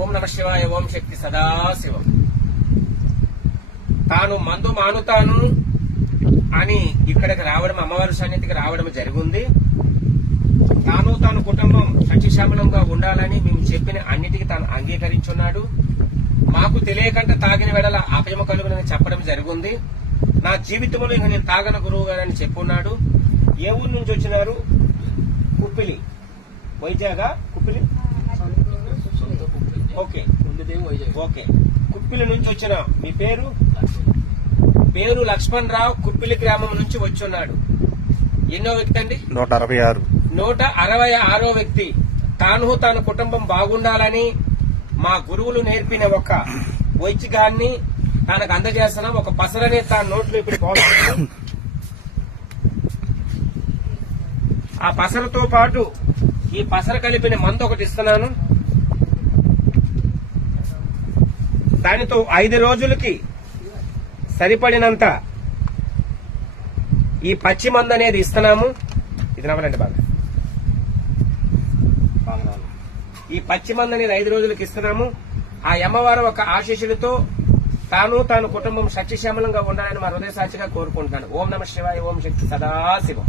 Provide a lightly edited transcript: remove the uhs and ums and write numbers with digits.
ఓం నమ శివాయ, ఓం శక్తి సదాశివం. తాను మందు మానుతాను అని ఇక్కడికి రావడం, అమ్మవారి సన్నిధికి రావడం జరిగింది. తాను కుటుంబం సత్యశ్యామలంగా ఉండాలని మేము చెప్పిన అన్నిటికీ తాను అంగీకరించున్నాడు. మాకు తెలియకుండా తాగిన వేళల అపయమ కలుగునని చెప్పడం జరిగింది. నా జీవితంలో ఇక నేను తాగన గురువు గారు అని చెప్పున్నాడు. ఏ ఊరు నుంచి వచ్చినారు? కుప్పిలి, వైజాగ్. Kuppili, okay okay. కుప్పిలి నుంచి వచ్చిన మీ పేరు? పేరు లక్ష్మణ్ రావు. కుప్పిలి గ్రామం నుంచి వచ్చున్నాడు. ఎన్నో వ్యక్తి అండి? 166. 166వ వ్యక్తి. తాను కుటుంబం బాగుండాలని మా గురువులు నేర్పిన ఒక వైద్యాన్ని తనకు అందజేస్తున్నాం. ఒక పసరనే తాను నోట్లో ఇప్పుడు పోస్తున్నాం. ఆ పసరతో పాటు ఈ పసర కలిపిన మందు ఒకటి ఇస్తున్నాను. దానితో 5 రోజులకి సరిపడినంత ఈ పచ్చి మందు అనేది ఇస్తున్నాము. ఇది నవ్వాలండి బాగా. ఈ పచ్చి మందు అనేది 5 రోజులకి ఇస్తున్నాము. ఆ అమ్మవారు ఒక ఆశీస్సులతో తాను కుటుంబం సత్యశ్యామలంగా ఉండాలని మా హృదయ సాక్షిగా కోరుకుంటున్నాను. ఓం నమ శివాయ, ఓం శక్తి సదాశివం.